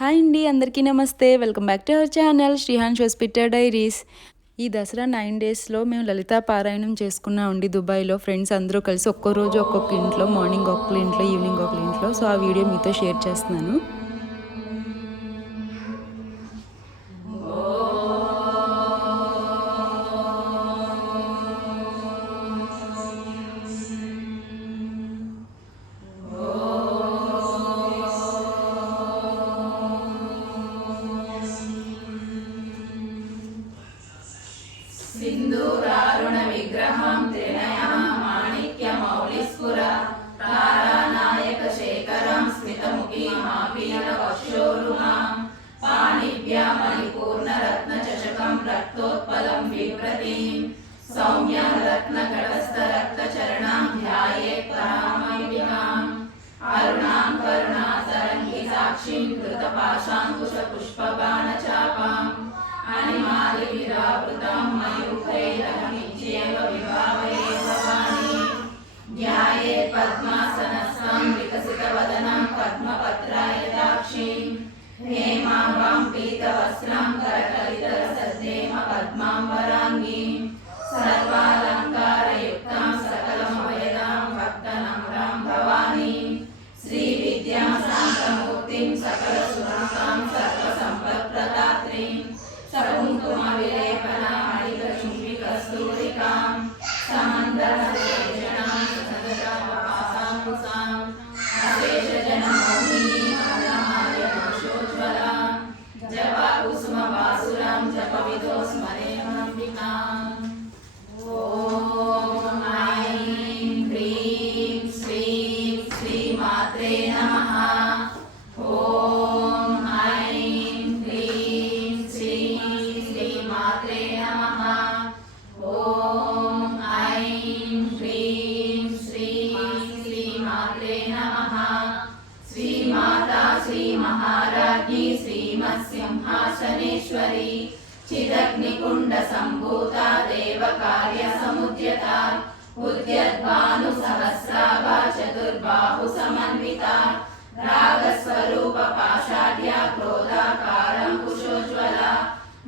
Hi అండి, అందరికీ నమస్తే. Welcome back to our channel Srihans hospital diaries. ఈ దసరా 9 డేస్లో మేము లలితా పారాయణం చేసుకున్నామండి దుబాయ్లో. ఫ్రెండ్స్ అందరూ కలిసి ఒక్కో రోజు ఒక్కొక్క ఇంట్లో, మార్నింగ్ ఒక్క ఇంట్లో, ఈవినింగ్ ఒక ఇంట్లో. సో ఆ వీడియో మీతో షేర్ చేస్తున్నాను. सिन्दूरारुण विग्रहं त्रिनयनं माणिक्यमौलिस्फुर तारानायक शेखरं स्मितमुखीमापीनवक्षोरुहां पाणिभ्या मणिपूर्णरत्नचषकं रक्तोत्पलं बिभ्रतीं सौम्यं रत्नगटस्थरक्तचरणां ध्यायेत् परामम्बिकाम् अरुणां करुणातरङ्गि साक्षीं कृतपाशाङ्कुशपुष्पबाणचापाम् अनिमादिविरावृतं मयूखैरहमित्येव विभावये भवानी ध्यायेत् पद्मासनस्थं विकसितवदनं पद्मपत्रायताक्षीं हेमाम्बां पीतवस्त्रं करकलितरसद्देम पद्माम्बराङ्गीं सर्वालङ्कारयुक्तां सकलमभयदां भक्तनम्रां भवानीं श्रीविद्यां शान्तमूर्तिं सकलसुरतां सर्वसम्पत्प्रदात्रीं सकुङ्कुमविलेपनामणिकचुम्बिकस्तूलिकां समन्दरसेचनां सदशावपासाङ्कुशाम् अशेषजनमोहिनीं अन्नमाल्यकोशोज्ज्वलां जपकुसुमवासुरां जपविदो स्मरेमम्बिकाम् ॐ ऐं ह्रीं श्रीं श्रीमात्रे नमः। श्रीमहाराज्ञी श्रीमत्सिंहासनेश्वरी चिदग्निकुण्डसम्भूता देवकार्यसमुद्यता उद्यद्भानुसहस्राभा चतुर्बाहुसमन्विता रागस्वरूपपाषाढ्या क्रोधाकारङ्कुशोज्ज्वला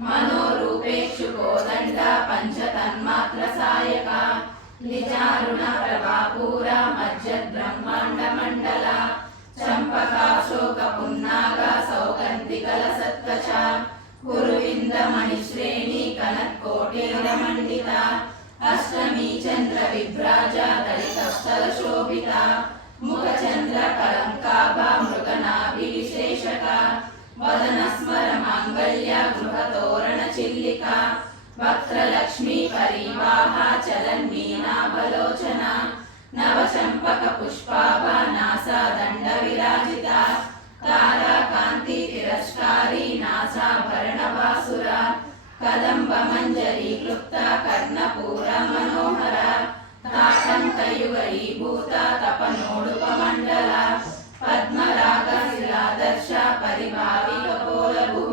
मनोरूपेक्षु कोदण्डा पञ्चतन्मात्रसायका निजारुणप्रभापूरा मज्जद्ब्रह्माण्डमण्डला चम्पकाशोकपुन्नागा सौगन्धिकलसत्कचा कुरुविन्दमणिश्रेणी कनत्कोटीरमण्डिता अष्टमी चन्द्रविभ्राजा दलितस्थलशोभिता मुखचन्द्रकलङ्काभा मृगनाभिविशेषका वदनस्मरमाङ्गल्या गृहतोरणचिल्लिका वक्त्रलक्ष्मी परिवाहा चलन्मीनाभलोचना नवचम्पकपुष्पाभा नासादण्डविराजिता ताराकान्ति तिरस्कारी नासाभरणभासुरा कदम्बमञ्जरीक्लुप्ता कर्णपूरमनोहरा ताटङ्कयुगलीभूता तपनोडुपमण्डला पद्मरागशिलादर्शा परिभाविकपोलभुः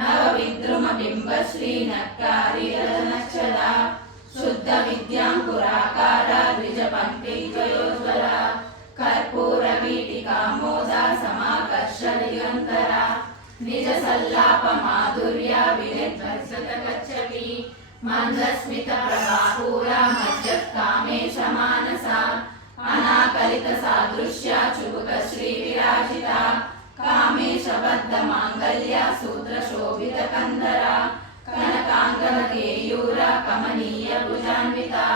नवविद्रुमबिम्बश्रीनक्कारिरजनश्चला शुद्धविद्याङ्कुराकारा द्विजपङ्क्तिद्वयोज्ज्वला कर्पूरवीटिकामोदा समाकर्षनिरन्तरा निजसल्लापमाधुर्या विनिर्भर्सतकच्छपि मन्दस्मितप्रभापूरा मज्जत्कामेशमानसा अनाकलितसादृश्या चुबुकश्रीविराजिता कामेशबद्धमाङ्गल्या सूत्रशोभितकन्धरा कनकाङ्गमकेयूरा कमनीयभुजान्विता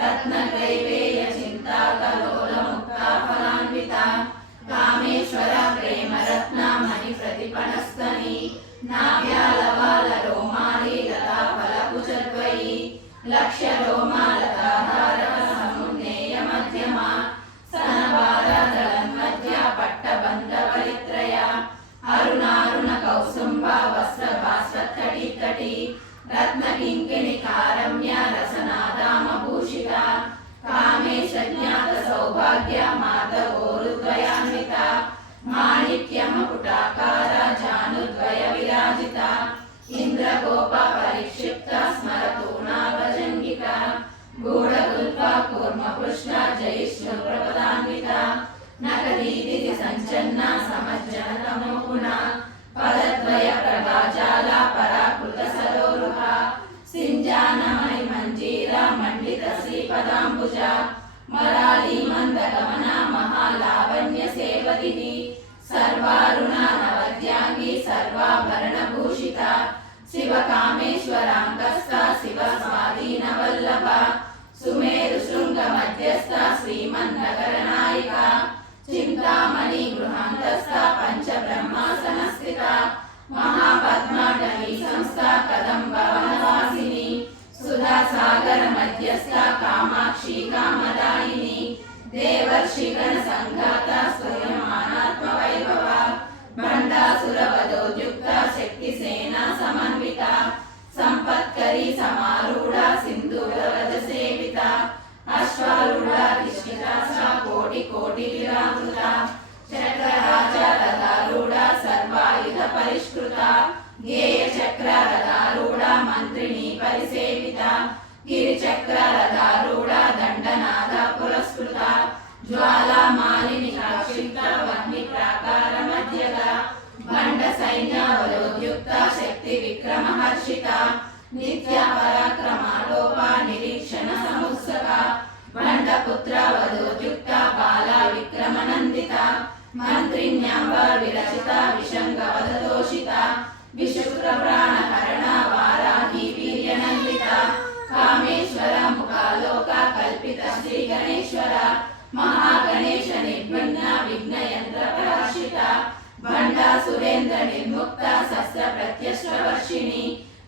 रत्नग्रैवेयचिन्ताकलोलमुक्ताफलान्विता कामेश्वरा प्रेमरत्ना मणिप्रतिपणस्तनी नाभ्यालवालरोमाली लताफलकुचद्वयी लक्ष्यरोमालताहारसमुन्नेयमध्यमा स्तनभारदलन्मध्या पट्टबन्धवलित्रया अरुणारुणकौसुम्बा वस्त्रभास्वत्कटितटी रत्नकिङ्किणिकारम्या रसनादामभूषिता कामेशज्ञातसौभाग्या मातवोरुद्वयान्विता माणिक्यमकुटाकारा जानुद्वयविराजिता इन्द्रगोपपरिक्षिप्ता स्मरतूणाभजङ्गिका गूढगुल्फा कूर्मपृष्ठा जयिष्णुप्रपदान्विता नकदीदिति सञ्चन्ना समज्जनतमो गुणा पदाम्बुज मराली मन्दगमन महालावण्य सेवदिः सर्वारुणा नवद्यांगी सर्वाभरणभूषिता शिवकामेश्वराङ्गस्था शिवस्वाधीनवल्लभा सुमेरुशृङ्गमध्यस्था श्रीमन्नगरनायिका चिन्तामणि गृहान्तस्था पञ्चब्रह्मासनस्थिता महापद्माटवी संस्था कदम्बवनवासिनी सुधासागरमध्यस्था कामाक्षी कामदायिनी देवर्षिगणसङ्घाता स्तूयमानात्मवैभवा भण्डासुरवधोद्युक्ता शक्तिसेना समन्विता संपत्करी समारूढ़ा सिंधूरव्रजसेविता अश्वारूढ़ा तिष्ठिता सा कोटि कोटि विरामृता चक्रराजारूढ़ा सर्वायुध परिष्कृता गेय चक्ररथारूढ़ा मंत्रिणी परिसेविता गिरिचक्ररथारूढ़ा दंडनाद पुरस्कृता ज्वाला मालिनी क्षिप्ता वह्नि प्राकार मध्यगा भंड सैन्य बलोद्युक्ता शक्ति विक्रम हर्षिता नित्य पराक्रमालोपा निरीक्षण समुत्सका भंड पुत्र वधोद्युक्ता बाला विक्रम नंदिता मंत्रिण्यांब विरचिता विशंग वधदोषिता विशुक्र प्राण हरणा वाराही वीर्य नंदिता कामेश्वर मुखालोका कल्पित श्री गणेश्वर महागणेश निर्विघ्न विघ्न यंत्र प्रहर्षिता भंडा सुरेंद्र निर्मुक्ता शस्त्र प्रत्यस्त्रवर्षिणी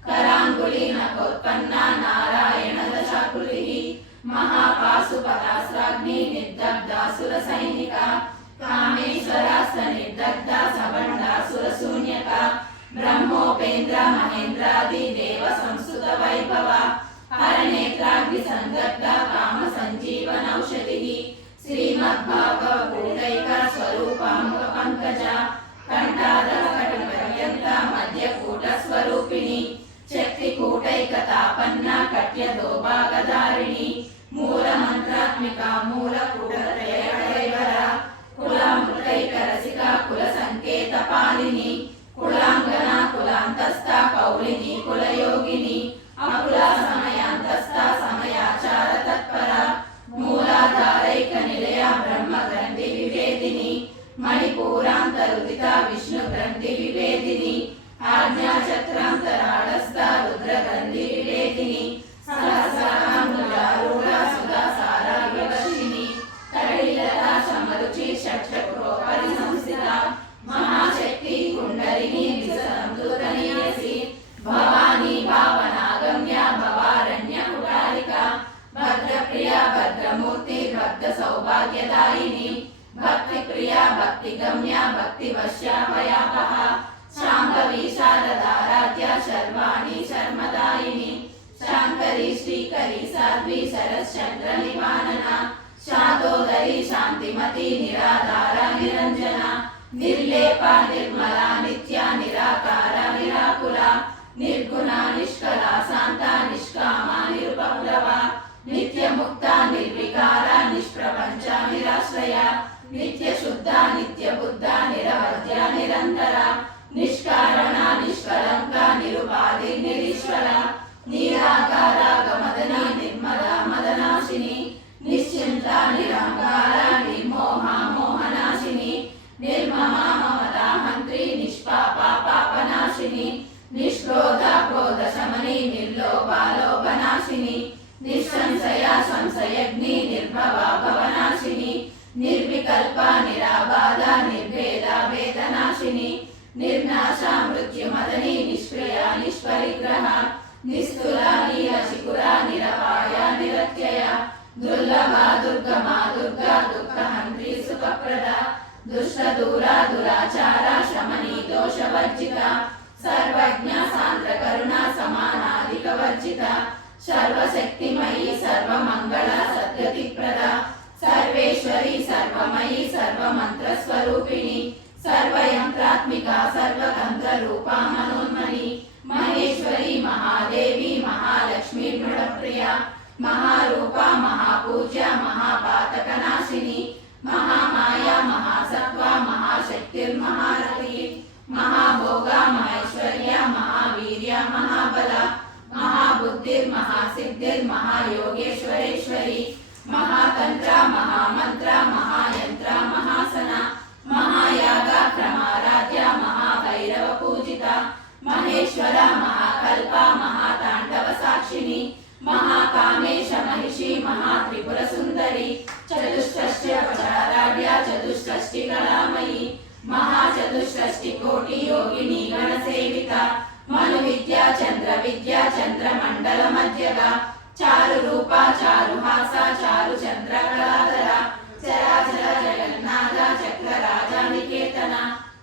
करांगुली नकोत्पन्ना नारायण दशाकृतिः महापाशुपतास्त्राग्नि निर्दग्धासुर सैनिका कामेश्वरास्त्र निर्दग्धा सबंडासुर शून्यका ब्रह्मोपेन्द्र महेन्द्रादि देव संस्तुत वैभवा हरनेत्राग्नि संदग्धा काम संजीवन औषधिः श्रीमद्भागवपूर्णैक स्वरूपामुख पंकजा कंठाधरकटिपर्यन्त मध्यकूट स्वरूपिणी शक्तिकूटैकतापन्ना कट्यदोभागधारिणी मूलमन्त्रात्मिका मूलकूटत्रयकैवरा कुलामृतैकरसिका कुलसङ्केतपालिनी कुलाङ्गना कुलान्तस्था कौलिनी कुलयोगिनी अकुला समयान्तस्था समयाचार तत्परा मूलाधारैक निलया ब्रह्म ग्रंथि विवेदिनी मणिपूरान्तरुदिता विष्णु ग्रंथि विवेदिनी आज्ञाचक्रान्तराळस्था रुद्र ग्रंथि विवेदिनी सहस्राङ्गुलारूढा सुधासारा विवर्षिणी कटिलता समरुचि षट्चक्रोपरि संस्थिता महाशक्ति कुण्डलिनी विसरंदूतनीयसी भवानी भावनागम्या भवारण्य कुटारिका भद्रप्रिया भद्रमूर्ति भक्त सौभाग्यदायिनी भक्ति प्रिया भक्ति गम्या भक्ति वश्या भयापहा शांभवी शारदाराध्या शर्वाणी शर्मदायिनी शांकरी श्रीकरी साध्वी सरस चंद्र निवानना शादोदरी शांतिमती निराधारा निरंजना निर्लेपा निर्मला नित्या निराकारा निराकुला निर्गुणा निष्कला शांता निष्कामा निरुपप्लवा नित्य मुक्ता निर्विकारा निष्प्रपंचा निराश्रया नित्य शुद्धा नित्य बुद्धा निरवध्या निरंतरा निष्कारणा निष्कलंका निरुपाधि निरीश्वरा निराकारा गमदना निर्मला मदनाशिनी निश्चिंता निरंकारा निर्मोहा मोहनाशिनी निर्ममा ममता हंत्री निष्पापा पापनाशिनी निष्क्रोधा क्रोध शमनी निर्लोभा लोभनाशिनी निःसंशया संशयग्नि निर्भवा भवनाशिनी निर्विकल्पा निराबाधा निर्भेदा वेदनाशिनी निर्नाशा मृत्युमदनी निष्क्रिया निष्परिग्रहा निस्तुला नीलशिखुरा निरपाया निरत्यया दुर्लभा दुर्गमा दुर्गा दुःखहन्त्री सुखप्रदा दुष्टदूरा दुराचारा शमनी दोषवर्जिता सर्वज्ञा सान्द्र करुणा समानाधिकवर्जिता सर्वशक्तिमयी सर्वमंगला सद्गतिप्रदा सर्वेश्वरी सर्वमयी सर्वमंत्रस्वरूपिणी सर्वयंत्रात्मिका सर्वतंत्र रूपा मनोन्मनी महेश्वरी महादेवी महालक्ष्मी मृडप्रिया महारूपा महापूज्या महापातकनाशिनी महामाया महासत्वा महाशक्तिर्महारथी महाभोगा महेश्वर्या महावीर्या महाबला महाबुद्धिर्महासिद्धिर्महायोगेश्वरेश्वरी महातंत्र महामंत्र महायंत्र महासन महायाग क्रमाराध्य महाभैरव पूजिता महेश्वर महाकल्प महातांडव साक्षिणी महाकामेश महिषी महात्रिपुर सुंदरी चतुष्षष्ट्य प्रचाराढ्य चतुष्षष्टि कलामयी महाचतुष्षष्टि कोटि योगिनी गणसेविता मनु विद्या चंद्र मंडल मध्यगा चारु रूपा चारु हासा चारु चंद्र कलाधरा चराचर जगन्नाथ चक्र राजा निकेतन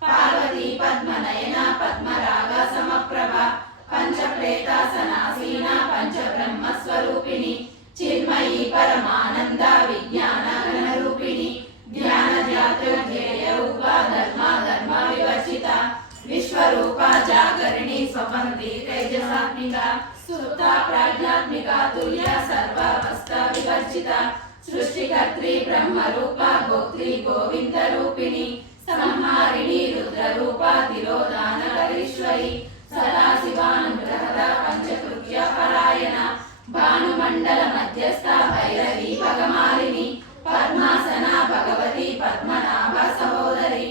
पार्वती पद्मनयना पद्मराग समप्रभा पंच प्रेतासनासीना पंच ब्रह्म स्वरूपिणी चिन्मयी परमानंद विज्ञान घन रूपिणी ध्यान ध्यातृध्येय रूपा धर्म धर्म विवर्जिता विश्वरूपा जागरिणी स्वपन्ति तेजसात्मिका सुप्ता प्राज्ञात्मिका तुल्य सर्वावस्था विवर्जिता सृष्टिकर्त्री ब्रह्म रूपा गोत्री गोविंद रूपिणी संहारिणी रुद्र रूपा तिरोधानकरीश्वरी सदाशिवानुग्रहदा पंचकृत्य परायणा भानुमंडल मध्यस्थ भैरवी भगमालिनी पद्मासना भगवती पद्मनाभ सहोदरी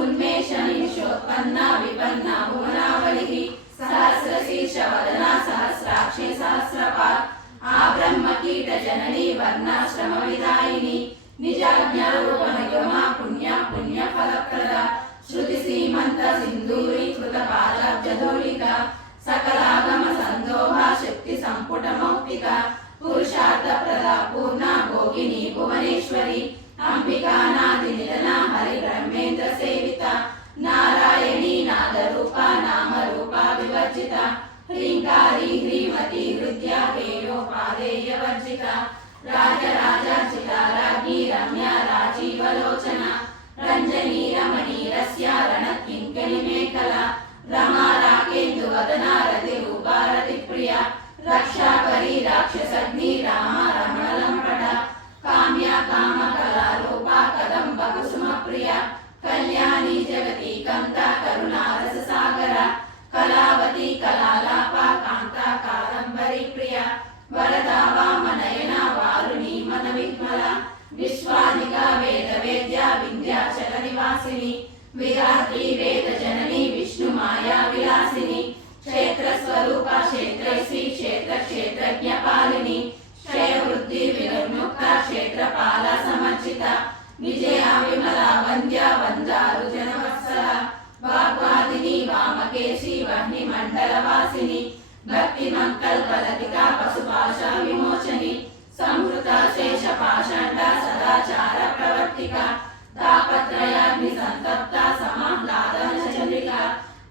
उन्मेषनिशोत्पन्ना विपन्ना भुवनावलिः सहस्रशीर्ष वदना सहस्राक्षी सहस्रपात् आब्रह्मकीट जननी वर्णाश्रम विदायिनी निजाज्ञारूपनिगमा पुण्य पुण्य फलप्रदा श्रुति सीमंत सिंदूरी कृत पादाब्जधूलिका सकलागम संदोहा शक्ति संपुट मौक्तिका पुरुषार्थ प्रदा पूर्णा भोगिनी भुवनेश्वरी अंबिका नादि निधना हरि ब्रह्मेंद्र सेविता नारायणी नाद रूपा नाम रूपा विवर्जिता ह्रींकारी ह्रीमती हृद्या हेयोपादेय वर्जिता राजराजार्चिता राज्ञी रम्या राजीवलोचना रंजनी रमणी रस्या रणकिंकिणी मेखला रमा राकेन्दुवदना रतिरूपा रतिप्रिया रक्षाकरी राक्षसग्नि रामा रमणलंपटा काम्या कामकला रूपा कदम्ब कुसुम प्रिया कल्याणी जगती कंता करुणा रस सागरा कलावती कलालापा कांता कादंबरी प्रिया वरदा वामनयना वारुणी मन विह्मला विश्वानिका वेद वेद्या विंध्याचल निवासिनी विरात्री वेद जननी विष्णु माया विलासिनी क्षेत्र स्वरूपा क्षेत्रैसी क्षेत्र क्षेत्रज्ञ पालिनी क्षय वृद्धि विमुक्ता क्षेत्रपाला समर्चिता विजया विमला वंद्या वंदारु जनवत्सला वाग्वादिनी वामकेशी वह्नि मंडलवासिनी भक्ति मंकल्पलतिका पशुपाशा विमोचनी संहृता शेष पाषाण्डा सदाचार प्रवर्तिका तापत्रयाग्नि संतप्ता समाह्लादन चंद्रिका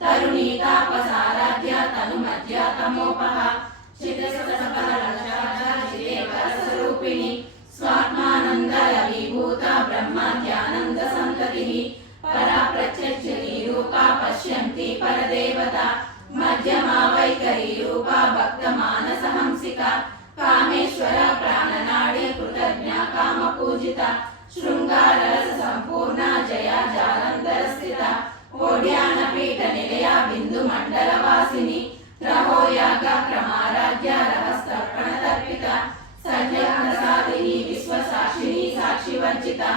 तरुणी तापसाराध्या तनुमध्य तमोपः स्वरूपिणी स्वात्मानंदय विभूता ब्रह्माद्यानंद संततिः परा प्रत्यक्षी रूपा पश्यन्ति परदेवता मध्यमा वैखरी रूपा भक्त मानस हंसिका कामेश्वर प्राणनाडी कृतज्ञा काम पूजिता शृंगार रस संपूर्णा जया जालंधर स्थिता ओड्यान पीठ निलया बिंदु मंडल वासिनी रहो याग क्रमाराध्य रहस्य प्रणतर्पिता सज्जनसादिनी विश्वसाक्षिणी साक्षी वर्जिता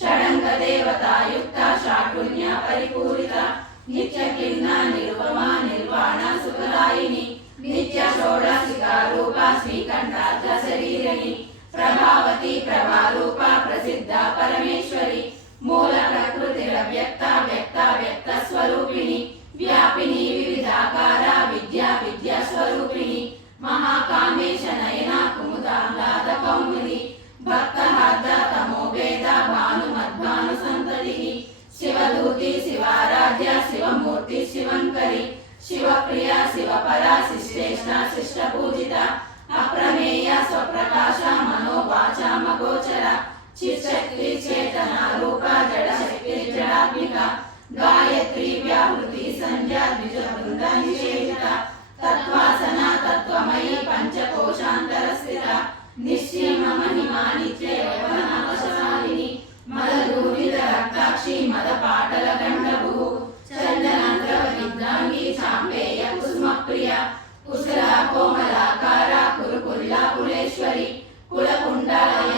षडंग देवता युक्ता शाटुन्य परिपूरिता नित्य किन्ना निरुपमा निर्वाण सुखदायिनी नित्य षोडशिका रूपा श्रीकंठार्थ शरीरिणी प्रभावती प्रभारूपा प्रसिद्धा परमेश्वरी मूल प्रकृतिरव्यक्ता व्यक्ता व्यक्त स्वरूपिणी व्यापिनी विविधाकारा विद्या विद्या स्वरूपिणी महाकामेश नयना कुमुदाह्लाद कौमुदी भक्तहार्द तमोभेद भानुमद्भानु संततिः शिवदूती शिवाराध्य शिवमूर्ति शिवंकरी शिवप्रिया शिवपरा शिष्टेष्टा शिष्टपूजिता अप्रमेय स्वप्रकाश मनोवाचा मगोचरा चित्शक्ति चेतना रूपा जडशक्ति जडात्मिका गायत्री व्याहृति संध्या द्विजवृंद निषेविता तत्वासना तत्वमयी पंचकोशान्तरस्थिता निश्चीम महिमा नित्य यौवनावशालिनी मददूरित रक्ताक्षी मदपाटल गंडभू चंदनांद्रवनिद्रांगी चांपेय कुसुमप्रिया कुशला कोमलाकारा कुरुकुल्ला कुलेश्वरी कुलकुंडलय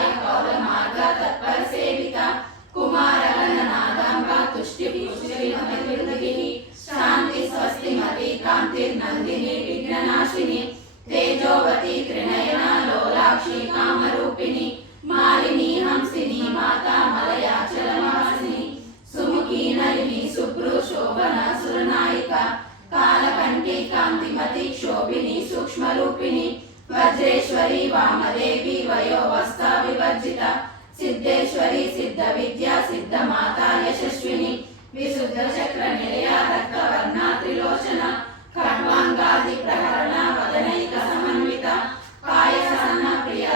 శ్రీమతి క్షోభిని సూక్ష్మరూపిణి వజ్రేశ్వరి వామదేవి వయోవస్థా వివర్జిత సిద్ధేశ్వరి సిద్ధ విద్యా సిద్ధ మాతా యశస్విని విశుద్ధ చక్ర నిలయ రక్తవర్ణ త్రిలోచన ఖడ్వాంగాది ప్రహరణ వదనైక సమన్విత కాయసన్న ప్రియ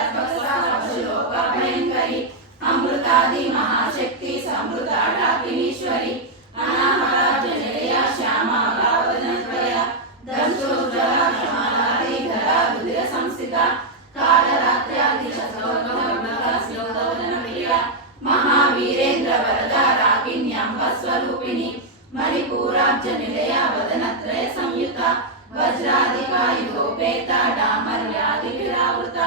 శ్లోక భయంకరి అమృతాది మహాశక్తి సమృతాడాకినీశ్వరి అనాహరాజ్య నిలయ శ్యామావదనత్వయ దంశోజ్వల క్షమాలాది ధర రుధిర సంస్థిత కాళరాత్ర్యాది శతోదన ప్రియ మహావీరేంద్ర వరద రాగిణ్యంబ స్వరూపిణి మణిపూరాబ్జ నిలయ వదనత్రయ సంయుత వజ్రాధికాయుధోపేత డామర్యాది విరావృత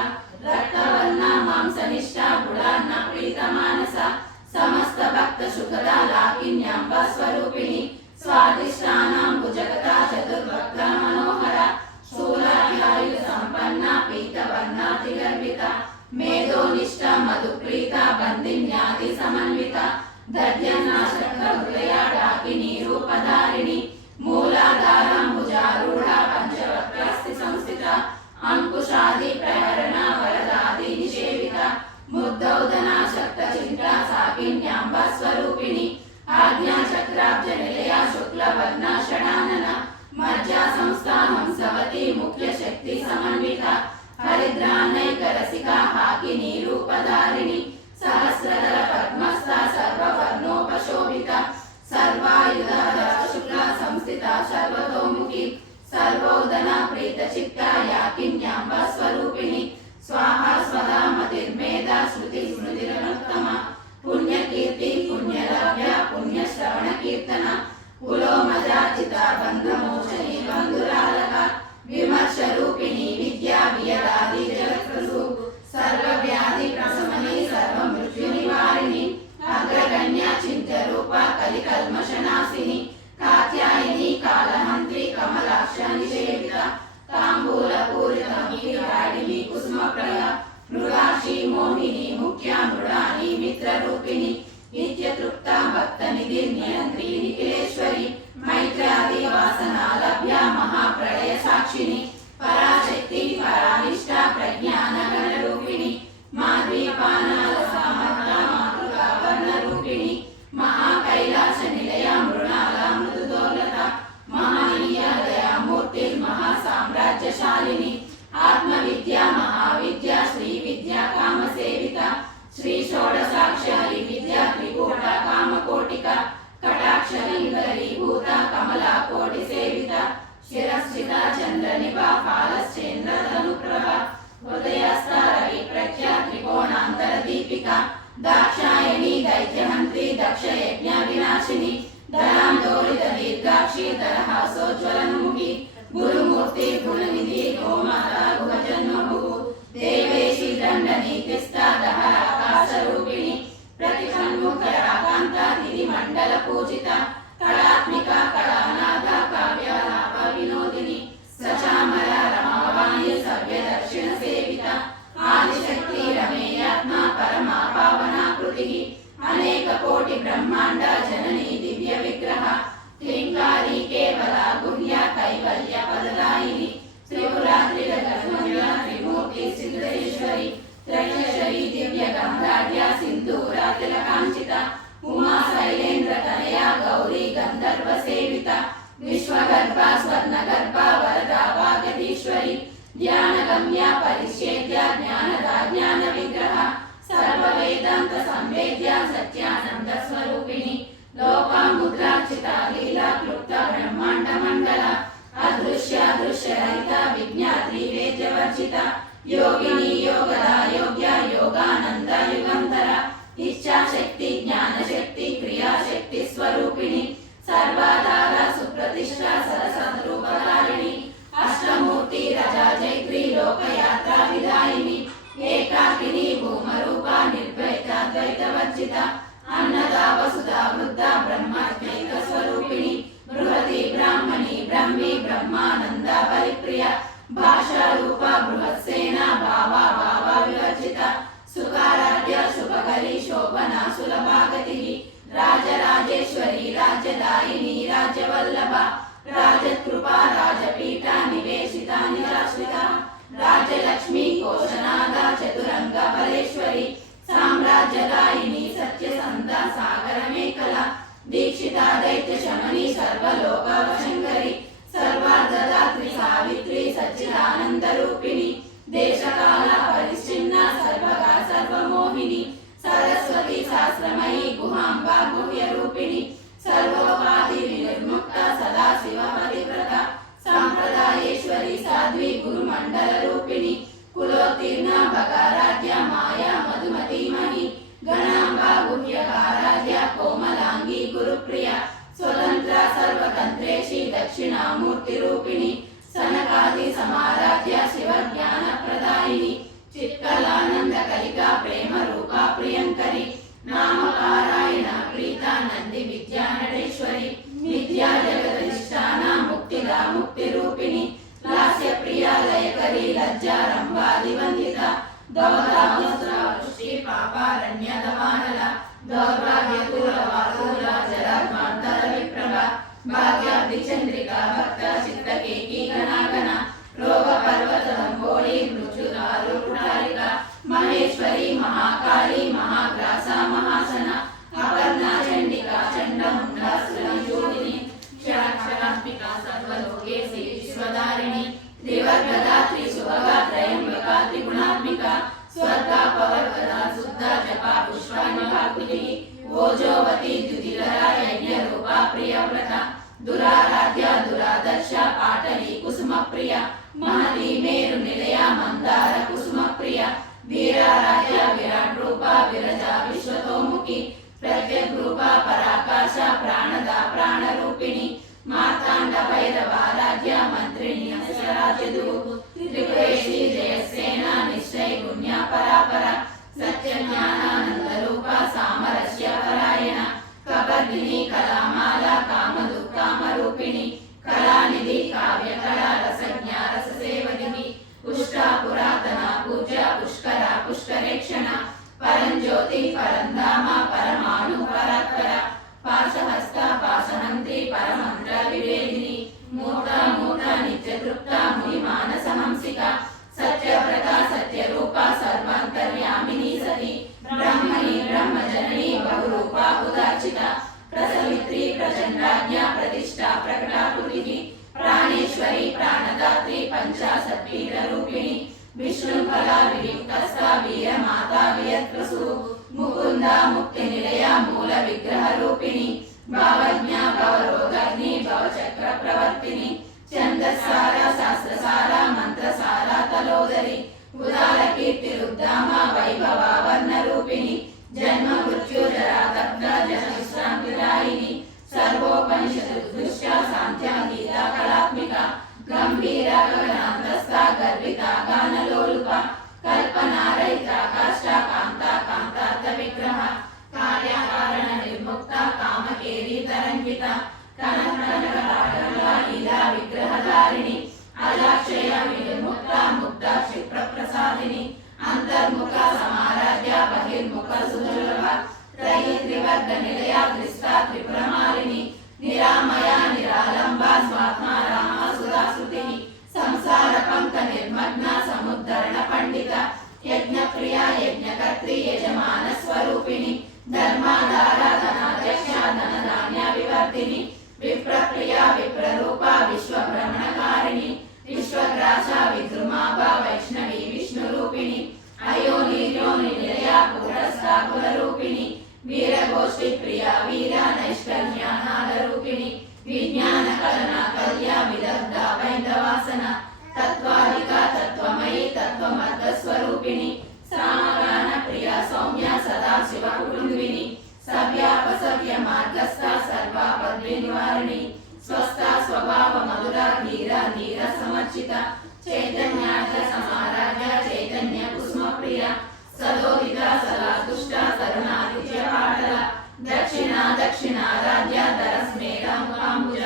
రక్తవర్ణ మాంసనిష్ట గుడాన్న ప్రీత మానస సమస్త భక్త సుఖద లాకిన్యాంబ స్వరూపిణి స్వాదిష్టానాం భుజగత చతుర్భక్త మనోహర శూలాధ్యాయు సంపన్న పీతవర్ణాతి గర్విత మేధోనిష్ట మధుప్రీత బంధిన్యాది సమన్విత దర్జనాశక్త హృదయ డాకిని రూపధారిణి మూలాధారం భుజారూఢ పంచవక్రాస్తి సంస్థిత అంకుశాది ప్రహరణ వరదాది నిషేవిత ముద్దౌదన శక్త చింత సాకిన్యాంబ స్వరూపిణి ఆజ్ఞా చక్రాబ్జ నిలయ శుక్లవర్ణ షడానన మజ్జా సంస్థా హంసవతి ముఖ్య శక్తి సమన్విత హరిద్రానైక రసిక హాకిని రూపధారిణి సహస్రదళ పద్మస్థ సర్వవర్ణోపశోభిత సర్వాయుధ శుక్ల సంస్థిత సర్వతోముఖి సర్వోదన ప్రీత చిత్త యాకిన్యాంబ స్వరూపిణి స్వాహా స్వదా మతిర్మేధ శృతి స్మృతిరనుత్తమ పుణ్యకీర్తి పుణ్యలభ్య పుణ్యశ్రవణ కీర్తన కులోమజాచిత బంధమోచని బంధురాలక విమర్శ రూపిణి విద్యా వియదాది జగత్ప్రసు సర్వవ్యాధి ప్రశమని సర్వ మృత్యు నివారిణి అగ్రగణ్య చింత్య రూప కలి కల్మషనాశిని కాత్యాయని కాళహంత్రి కమలాక్ష నిషేవిత తాంబూల పూరిత వాడిని కుసుమ ప్రయ మృగాక్షి మోహిని ముఖ్య మృడాని మిత్ర రూపిణి నిత్య తృప్త భక్త నిధి నియంత్రి నిఖిలేశ్వరి మైత్రాది వాసనా లభ్య మహాప్రళయ సాక్షిని పరాశక్తి పరానిష్ట ప్రజ్ఞాన గణ రూపిణి మాద్వీపానాల సమర్థ మాతృకావర్ణ రూపిణి మహాకైలాస నిలయ మృణాల మృదుదోలత మహనీయ దయామూర్తి మహాసామ్రాజ్యశాలిని ఆత్మవిద్య మహావిద్య శ్రీ విద్యా కామసేవిత శ్రీ షోడసాక్షరి విద్య త్రికూట కామకోటిక కటాక్షరీభూత కమలా కోటి సేవిత శిరస్థిత చంద్ర నిభా పాలశ్చేంద్ర ధనుప్రభ హృదయస్థ రవి ప్రఖ్య త్రికోణాంతర దీపిక దాక్షాయణి దైత్యహంత్రి దక్ష యజ్ఞ వినాశిని ధరాందోళిత దీర్ఘాక్షి దరహాసోజ్వలన్ముఖి గురుమూర్తి గురునిధి గోమాత గుహజన్మభు దేవేశి దండ నీతిస్థ దహర ఆకాశ రూపిణి ప్రతిషణ్ముఖరాకాంత తిరి మండల పూజిత కళాత్మిక కళానాథ కావ్యలాప వినోదిని సచామర రమావాణి సవ్య దక్షిణ సేవిత ఆదిశక్తి రమేయాత్మ పరమా పావనాకృతి అనేక కోటి బ్రహ్మాండ జనని దివ్య విగ్రహ క్లీంకారి కేవల గుహ్య కైవల్య పదదాయిని త్రిపురాత్రిల గర్భంగా త్రిమూర్తి సిద్ధేశ్వరి త్రైనేశ్వరి దివ్య గంధాఢ్య సింధూర తిలకాంచిత ఉమా శైలేంద్ర తనయ గౌరీ గంధర్వ సేవిత విశ్వగర్భ స్వర్ణగర్భ వరదా వాగతీశ్వరి ధ్యానగమ్య పరిచ్ఛేద్య జ్ఞానదా జ్ఞాన విగ్రహ సర్వ వేదాంత సంవేద్య సత్యానంద స్వరూపిణి లోపాముద్రార్చిత లీలా క్లుప్త బ్రహ్మాండ మండల అదృశ్య దృశ్య రహిత విజ్ఞాత్రి వేద్యవర్జిత యోగిని యోగదా యోగ్య యోగానంద యుగంధర ఇచ్ఛాశక్తి జ్ఞానశక్తి క్రియాశక్తి స్వరూపిణి సర్వాధార సుప్రతిష్ట సరసద్రూపధారిణి అష్టమూర్తి రజా జైత్రి లోకయాత్ర విదాయిని ఏకాకిని భూమరూప నిర్భైత ద్వైతవర్జిత అన్నదా వసుదా వృద్ధ బ్రహ్మాత్మైక స్వరూపిణి బృహతి బ్రాహ్మణి బ్రహ్మి బ్రహ్మానంద పరిప్రియ భాషా రూప బృహత్సేన భావా భావ వివర్జిత సుఖారాధ్య శుభకరి శోభన సులభాగతి రాజరాజేశ్వరి రాజ్యదాయిని రాజ్యవల్లభ రాజకృపా రాజపీఠ నివే దక్షిణామూర్తి రూపిణి సనకాది సమారాధ్య శివ జ్ఞాన ప్రదాయిని చిత్కలానంద కలికా ప్రేమ రూపా ప్రియంకరి నామపారాయణ ప్రీత నంది విద్యా నటేశ్వరి విద్యా జగదధిష్టాన ముక్తిదా ముక్తి రూపిణి లాస్య ప్రియా లయకరి లజ్జారంభాది వందిత దౌర్భాగ్యశ్రీ పాపారణ్య దవానల దౌర్భాగ్యతూల వాతూల జలాత్మాంతర విప్రభ భాగ్యాబ్ది చంద్రికా భక్త చిత్తకేకి గణాగణ రోగ పర్వత దంభోళి మృత్యుదారు కుటారిక మహేశ్వరి మహాకాళి మహాగ్రాస మహాసన అపర్ణా చండికా చండముండా సురనిజూడిని క్షరాక్షరాత్మిక సర్వలోకేసి విశ్వదారిణి త్రివర్గదా త్రిశుభగా త్రయంబకా త్రిగుణాత్మిక స్వర్గా పవర్గదా శుద్ధ జపా పుష్పాణి ఓజోవతి ద్యుతిధరా యజ్ఞ రూపా ప్రియవ్రత దురారాధ్య దురాదర్శ పాటలి కుసుమ ప్రియ మహతి మేరు నిలయ మందార కుసుమ ప్రియ వీరారాధ్య విరాట్ రూప విరజ విశ్వతోముఖి ప్రత్యగ్ రూప పరాకాశ ప్రాణద ప్రాణరూపిణి మార్తాండ భైరవారాధ్య మంత్రిణి అసరాధ్యదు త్రిపురేషి జయసేన నిశ్చయ గుణ్య పరాపర సత్య జ్ఞానానంద రూప సామరస్య పరాయణ కబర్దిని కళామాల కామదు కామరూపిణి కళానిధి కావ్య కళా రసజ్ఞ రససేవదిని పుష్ట పురాతన పూజ పుష్కర పుష్కరేక్షణ పరంజ్యోతి పరంధామ పరమాణు పరాత్పర పాశహస్త పాశహంత్రి పరమంత్ర వివేదిని మూట మూట నిత్య తృప్త ముని మానస హంసిక సత్యవ్రత సత్యరూప సర్వాంతర్యామిని సతి బ్రహ్మణి బ్రహ్మజనని బహురూప ఉదార్చిత ప్రసవిత్రి ప్రచండాజ్ఞ ప్రతిష్ట ప్రకటాకృతి ప్రాణేశ్వరి ప్రాణదాత్రి పంచాశత్పీఠ రూపిణి విష్ణుఫల వివిక్తస్థ వీరమాత వియత్ప్రసు ముకుంద ముక్తి నిలయ మూల విగ్రహ రూపిణి భావజ్ఞ భవరోగగ్ని భవచక్ర ప్రవర్తిని ఛందస్సార శాస్త్రసార మంత్రసార తలోదరి ఉదార కీర్తి రుద్దామ వైభవ వర్ణ రూపిణి జన్మ మృత్యు జరా దగ్ధ జన విశ్రాంతిదాయిని సర్వోపనిషదు దృశ్య సాంధ్య గీత కళాత్మిక గంభీర గగనాంతస్థ గర్విత గానలోలుప కల్పనారహిత కాష్ట కాంత కాంతార్థ విగ్రహ కార్యకారణ నిర్ముక్త కామకేరి తరంగిత కనకనకరాగలా విగ్రహధారిణి అజాక్షయ విముక్త ముక్త క్షిప్ర ప్రసాదిని అంతర్ముఖ సమారాధ్య బహిర్ముఖ సుదుర్లభ త్రయీ త్రివర్గ నిలయ త్రిస్తా త్రిపురమాలిని నిరామయ నిరాలంబ స్వాత్మ రామ సుధాశ్రుతి సంసార పంక నిర్మగ్న సముద్ధరణ పండిత యజ్ఞ ప్రియ యజ్ఞకర్త్రి యజమాన స్వరూపిణి ధర్మాధార ధనాధ్యక్ష ధనధాన్య వివర్తిని విప్రప్రియ విప్రరూప విశ్వభ్రమణకారిణి విశ్వగ్రాస విద్రుమాభ వైష్ణవి విష్ణురూపిణి అయోని యోని నిలయ పూరస్థాకుల రూపిణి వీరగోష్ఠి ప్రియ వీర నైష్కర్మ్యానాద రూపిణి విజ్ఞాన కలన కల్య విదగ్ధ వైందవాసన తత్వాధిక తత్వమయి తత్వమర్ధ స్వరూపిణి సామగాన ప్రియ సౌమ్య సదా శివ కుటుంబిని సవ్యాపసవ్య మార్గస్థ సర్వాపద్వి నివారిణి స్వస్థ స్వభావ మధుర ధీర ధీర సమర్చిత చైతన్యార్థ సమారాధ్య చైతన్య కుసుమ ప్రియ సదోదిత సదాతుష్ట కరుణాదిత్య పాటల దక్షిణ దక్షిణారాధ్య ధరస్మేర ముఖాంబుజ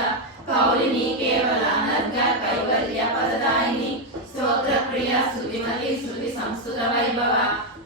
కౌలిని కేవల నర్గ కైవల్య పదదాయిని స్తోత్ర ప్రియ స్తుతిమతి శ్రుతి సంస్కృత వైభవ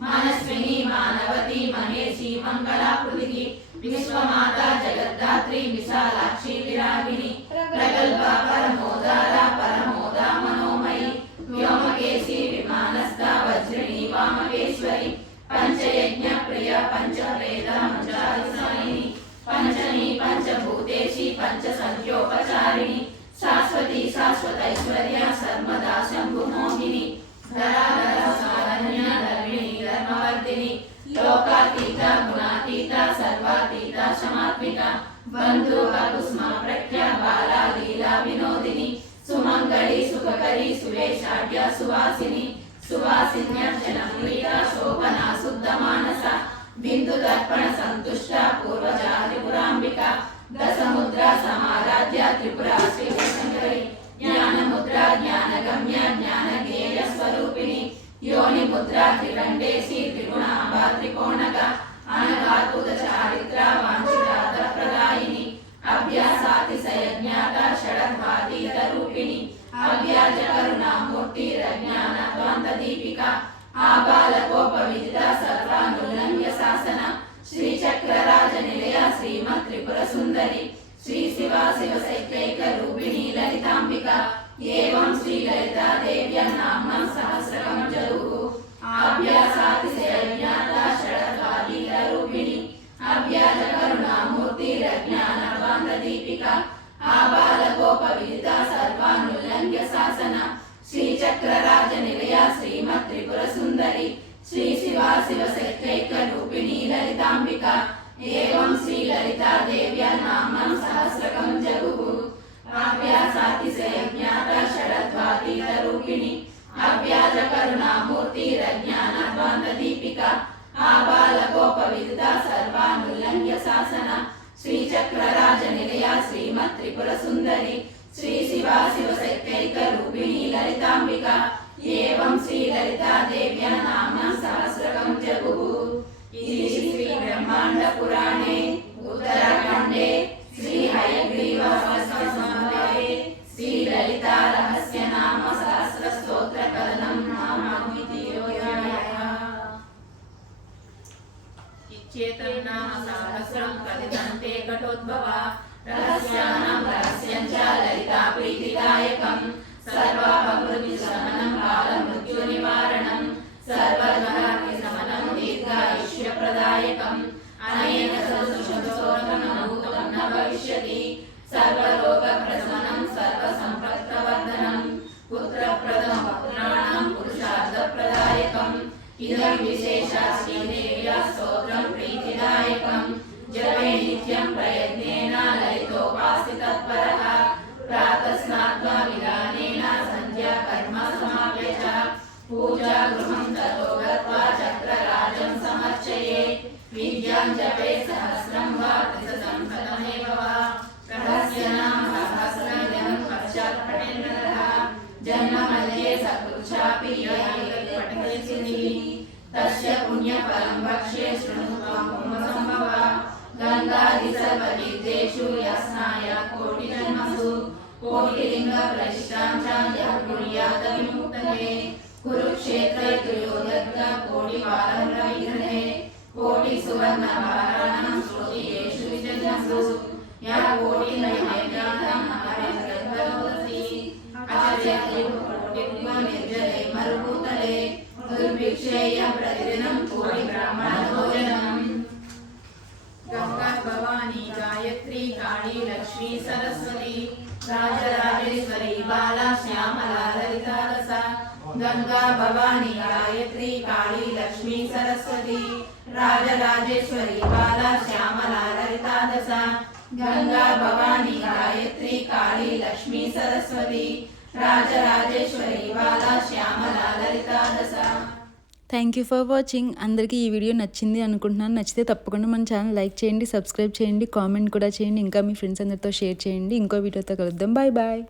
మనస్విని మానవతి మహేషి మంగళాకృతి విశ్వమాత జగద్ధాత్రి విశాలాక్షి విరాగిని ప్రగల్భ పరమోదార పరమోద మనోమయి వ్యోమకేశి విమానస్థ వజ్రిణి వామకేశ్వరి పంచయజ్ఞ ప్రియ పంచప్రేద మంచాధిసాయిని పంచమి పంచభూతేషి పంచ సంఖ్యోపచారిణి శాశ్వతి శాశ్వతైశ్వర్య సర్వదా శంభుమోహిని ధరాధర సారణ్య ధర్మిణి ధర్మవర్ధిని లోకాతీత గుణాతీత సర్వాతీత శమాత్మిక బంధు కుస్మ ప్రఖ్య బాలా లీలా వినోదిని సుమంగళి సుఖకరి సువేషాఢ్య సువాసిని సువాసిన్యర్జన ప్రీత శోభన శుద్ధ మానస బిందు దర్పణ సంతుష్ట పూర్వజా త్రిపురాంబిక దశముద్ర సమారాధ్య త్రిపుర శ్రీ జ్ఞానేశ్వరి జ్ఞానముద్ర జ్ఞానగమ్య జ్ఞానజ్ఞేయ స్వరూపిణి योनि मुद्रा त्रिगंडेसी त्रिगुणांबा त्रिकोणगा अनगाद्भुत चारित्रा वांछितार्थ प्रदायिनी अभ्यासातिशयज्ञाता षडध्वातीत रूपिणी अव्याज करुणा मूर्ति रज्ञान ध्वांत दीपिका आबालकोपविदिता सर्वानुल्लंघ्य शासन श्री चक्रराज निलया श्रीमत् त्रिपुर सुंदरी श्री शिवा शिव सैकैक रूपिणी ललितांबिका एवं श्री ललिता देव्या नाम्नं सहस्रकं जरुः आभ्यासातिशयज्ञाता षडध्वातीत रूपिणी अव्याज करुणा मूर्ति रज्ञान ध्वांत दीपिका आबालकोपविदिता सर्वानुल्लंघ्य शासन श्री चक्रराज निलया श्रीमत् त्रिपुर सुंदरी श्री शिवा शिव सैकैक रूपिणी ललितांबिका एवं श्री ललिता देव्या नाम्नं सहस्रकं जरुः अभ्यासातिशयज्ञाता षडध्वातीत रूपिणी अव्याज करुणा मूर्ति रज्ञान ध्वांत दीपिका आबालकोपविदिता सर्वानुल्लंघ्य शासन श्री चक्रराज निलया श्रीमत् त्रिपुर सुंदरी श्री शिवा शिव सैकैक रूपिणी ललितांबिका एवं श्री ललिता देव्या नाम्नं सहस्रकं जरुः इति श्री ब्रह्मांड पुराणे उत्तराखंडे श्री हयग्रीव संहिताये श्री ललिता रहस्य नाम सहस्र स्तोत्र कथनं नाम द्वितीयोऽध्यायः इच्छेतं नाम सहस्रं कथितन्ते घटोद्भवा रहस्यानां रहस्यं च ललिता प्रीतिदायकं सर्वापमृत्युशमनं कालमृत्युनिवारणं सर्वजनशमनं दीर्घायुष्यप्रदायकम् अनेन सहस्रशतोत्तमभूतं न भविष्यति सर्वरोगप्रशमनं सर्वसम्पत्प्रवर्धनं पुत्रप्रदं पुत्राणां पुरुषार्थप्रदायकम् इदं विशेषा श्रीदेव्या स्तोत्रं प्रीतिदायकं जपे नित्यं प्रयत्नेन ललितोपासितत्परः प्रातः स्नात्वा विधानेन सन्ध्या कर्म समाप्य च पूजा गृहं ततो गत्वा चक्रराजं समर्चयेत् विद्यां जपे सहस्रं वा त्रिशतं शतमेव वा रहस्यनाम सहस्रं पश्चात् पठेन्नरः जन्ममध्ये सकृच्छापि पठते सुनिः तस्य पुण्यफलं वक्ष्ये शृणु त्वं पुंसम्भवा गङ्गादिसर्वतीर्थेषु यस्नाय कोटिजन्मसु कोटिलिङ्गप्रतिष्ठां च यः कुर्यात् विमुक्तये कुरुक्षेत्रे तुयोदग्ध कोटिवारविग्रहे कोटिसुवर्णभाराणां श्रुतियेषु विजन्मसु यः कोटिमयज्ञातं हरिर्गर्भरोदसी आचर्यते कोटिर्निर्जले मरुभूतले दुर्भिक्षेय प्रतिदिनं कोटिब्राह्मणभोजनम् गंगा भवानी गायत्री काली लक्ष्मी सरस्वती राजराजेश्वरी बाला श्यामला ललिता रसा गंगा भवानी गायत्री काली लक्ष्मी सरस्वती राजराजेश्वरी बाला श्यामला ललिता दशा गंगा भवानी गायत्री काली लक्ष्मी सरस्वती राजराजेश्वरी बाला श्यामला ललिता दशा థ్యాంక్ యూ ఫర్ వాచింగ్. అందరికీ ఈ వీడియో నచ్చింది అనుకుంటున్నాను. నచ్చితే తప్పకుండా మన ఛానల్ లైక్ చేయండి, సబ్స్క్రైబ్ చేయండి, కామెంట్ కూడా చేయండి, ఇంకా మీ ఫ్రెండ్స్ అందరితో షేర్ చేయండి. ఇంకో వీడియోతో కలుద్దాం. Bye bye.